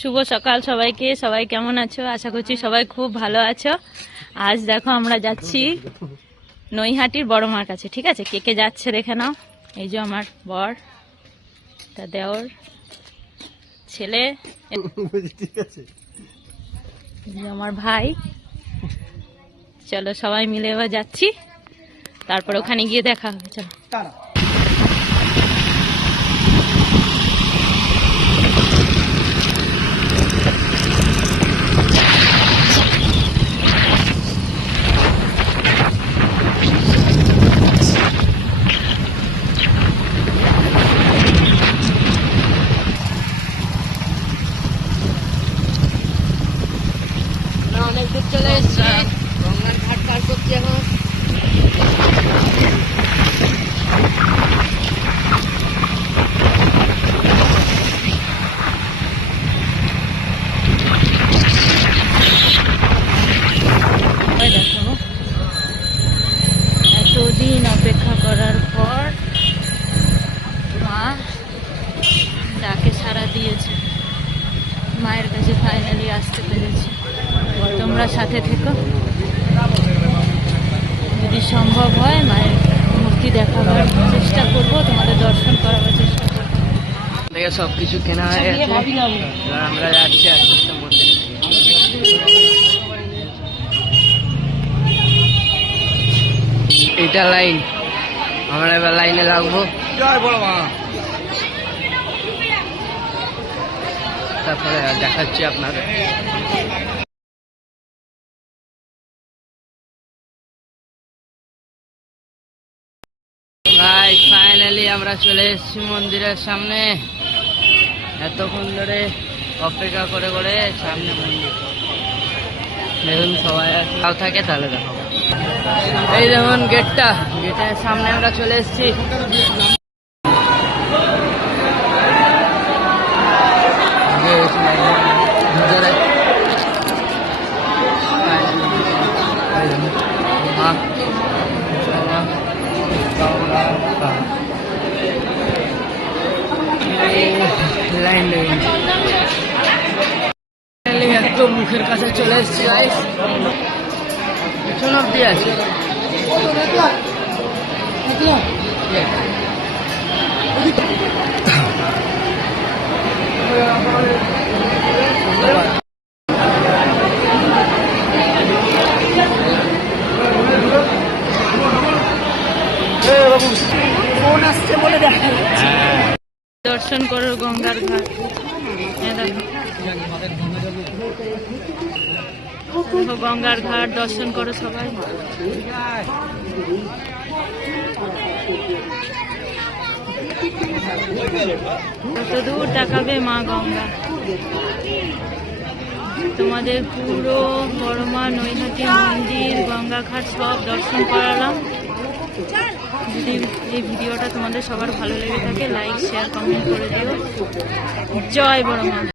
শুভ সকাল সবাইকে। সবাই কেমন আছো? আশা করছি সবাই খুব ভালো আছো। আজ দেখো আমরা যাচ্ছি নৈহাটির বড় মার কাছে। ঠিক আছে, কে কে যাচ্ছে দেখে নাও। এই যে আমার বর, তা দেওর ছেলে, ঠিক আছে, আমার ভাই। চলো সবাই মিলে এবার যাচ্ছি, তারপর ওখানে গিয়ে দেখা হবে। চলো। অনেক দূর চলে এসেছি, গঙ্গার ঘাট পার করছি এখন। দেখো, এতদিন অপেক্ষা করার পর মা ডাকে সাড়া দিয়েছে। মায়ের কাছে ফাইনালি আসতে পেরেছি। তোমরা সাথে থেকো, যদি সম্ভব হয় মায়ের মূর্তি দেখাবার চেষ্টা করব, তোমাদের দর্শন করাবার চেষ্টা করবো। থেকে সবকিছু কেনা হয়ে গেছে, আমরা যাচ্ছি আস্তে আস্তে মন্দিরে। এটা লাইন, আমরা এবার লাইনে লাগবো। তারপরে দেখাচ্ছি আপনাদের। ফাইনালি আমরা চলে এসেছি মন্দিরের সামনে। এতক্ষণ ধরে অপেক্ষা করে করে সামনে মন্দির। দেখুন সবাই ভালো থাকে তাহলে দেখাবো। এই দেখুন গেটটা, গেটের সামনে আমরা চলে এসেছি। একটু মুখের কাছে চলে এসেছি, পিছন অব্দি আছে। দর্শন করো গঙ্গার ঘাট। দেখো গঙ্গার ঘাট দর্শন করো সবাই। কত দূর দেখাবে মা গঙ্গা। তোমাদের পুরো বড় মা নৈহাটি মন্দির, গঙ্গা ঘাট সব দর্শন করালাম। যদি এই ভিডিওটা তোমাদের সবার ভালো লেগে থাকে, লাইক শেয়ার কমেন্ট করে দিও। জয় বড় মা।